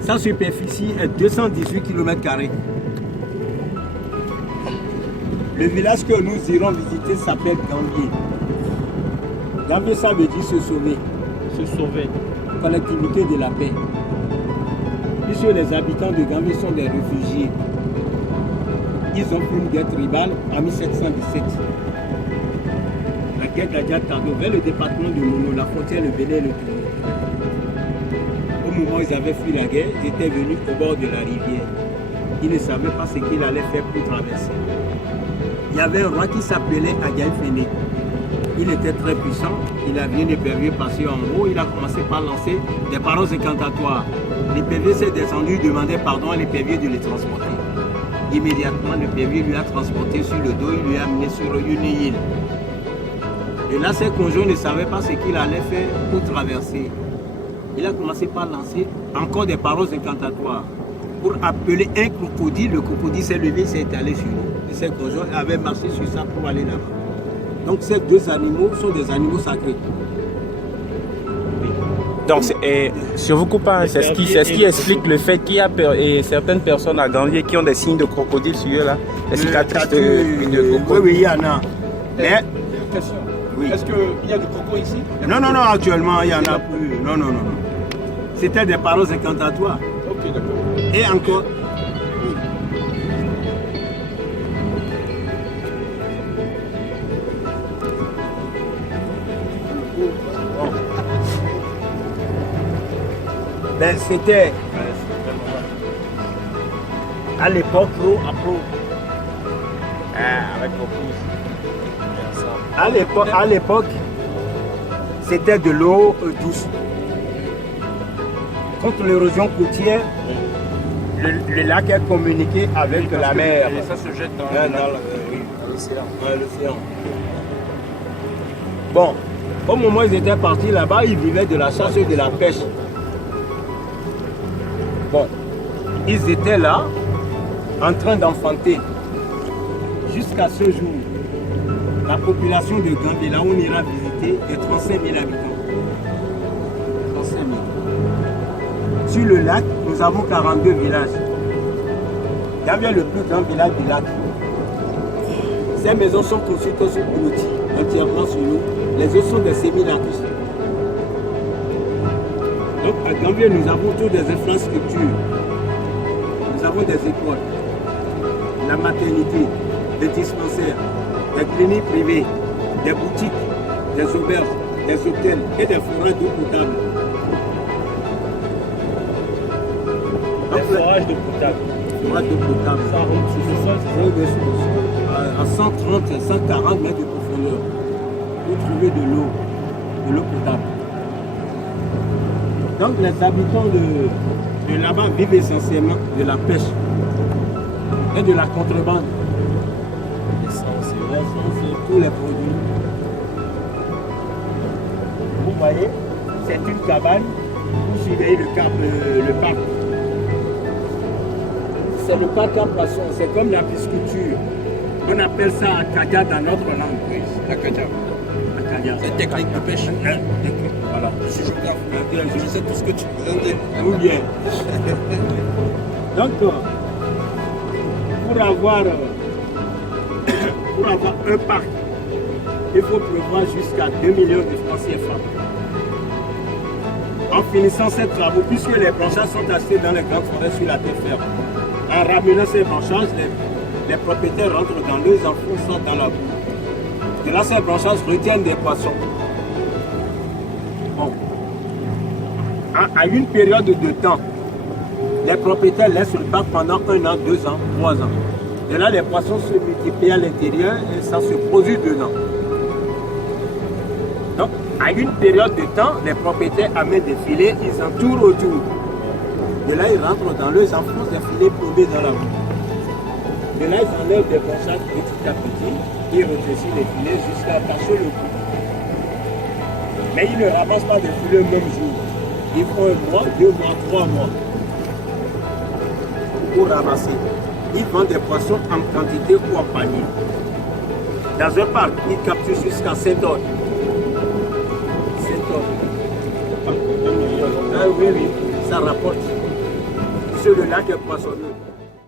Sa superficie est 218 km². Le village que nous irons visiter s'appelle Gambier. Gambier, ça veut dire se sauver. Se sauver. Collectivité de la paix. Puisque les habitants de Gambier sont des réfugiés. Ils ont pris une guerre tribale en 1717. La guerre d'Adja Tado vers le département de Mono, la frontière le Bénin et le Togo. Au moment où ils avaient fui la guerre, ils étaient venus au bord de la rivière. Ils ne savaient pas ce qu'ils allaient faire pour traverser. Il y avait un roi qui s'appelait Adjaï Féné. Il était très puissant, il a vu un épervier passer en haut, il a commencé par lancer des paroles incantatoires. L'épervier s'est descendu, demandait pardon à l'épervier de les transporter. Immédiatement, l'épervier lui a transporté sur le dos, il lui a amené sur une île. Et là, ses conjoints ne savaient pas ce qu'il allait faire pour traverser. Il a commencé par lancer encore des paroles incantatoires pour appeler un crocodile. Le crocodile s'est levé, s'est étalé sur l'eau. Et ses conjoints avaient marché sur ça pour aller là-bas. Donc ces deux animaux sont des animaux sacrés. Donc, si on vous coupe, c'est ce qui explique le fait qu'il y a certaines personnes à Gambier qui ont des signes de crocodile sur eux là. Des cicatrices de crocodile. Oui, il y en a. Mais oui. Est-ce qu'il y a du croco ici? Non, actuellement il n'y en a plus. Non. C'était des paroles incantatoires. Ok, d'accord. Et encore. Ben, c'était à l'époque, avec beaucoup à l'époque, c'était de l'eau douce. Contre l'érosion côtière, le lac est communiqué avec la mer. Et ça se jette dans l'océan. Bon, au moment où ils étaient partis là-bas, ils vivaient de la chasse et de la pêche. Bon, ils étaient là, en train d'enfanter. Jusqu'à ce jour, la population de Gambie, là où on ira visiter, est 35 000 habitants. 35 000. Sur le lac, nous avons 42 villages. Gambie est le plus grand village du lac. Ces maisons sont construites sur blottis, entièrement sur l'eau. Les autres sont des semi-lacustes. Donc à Gambie, nous avons toutes des infrastructures. Nous avons des écoles, la maternité, des dispensaires, des cliniques privées, des boutiques, des auberges, des hôtels et des forages d'eau potable. Des forages d'eau potable. Forages d'eau potable. Ça rentre sous le sol, c'est ça? À 130 et 140 mètres de profondeur pour trouver de l'eau potable. Donc les habitants de là-bas vivent essentiellement de la pêche et de la contrebande. C'est tous les produits. Vous voyez, c'est une cabane pour surveiller le parc. C'est le parc à poissons, c'est comme la pisciculture. On appelle ça akadia dans notre langue. Oui, akadia. C'est technique de pêche. Voilà. Je suis géographe. Je sais tout ce que tu peux dire. Ou bien. Donc, pour avoir un parc, il faut prévoir jusqu'à 2 millions de francs CFA. En finissant ces travaux, puisque les branchages sont achetés dans les grandes forêts sur la terre ferme, en ramenant ces branchages, les propriétaires rentrent dans leurs enfonçant dans la boue. De là, ces branchages retiennent des poissons. Bon. À une période de temps, les propriétaires laissent le parc pendant 1 an, 2 ans, 3 ans. Et là, les poissons se multiplient à l'intérieur et ça se produit dedans. Donc, à une période de temps, les propriétaires amènent des filets, ils entourent autour. De là, ils rentrent dans leurs enfonces, des filets plombés dans la boue. De là, ils enlèvent des branchages petit à petit, ils rétrécissent les filets jusqu'à passer le bout. Mais ils ne ramassent pas des filets le même jour. Ils font 1 mois, 2 mois, 3 mois pour ramasser. Ils vendent des poissons en quantité ou en panier. Dans un parc, ils capturent jusqu'à 7 tonnes. 7 tonnes. 1 million. ça rapporte sur le lac poissonneux.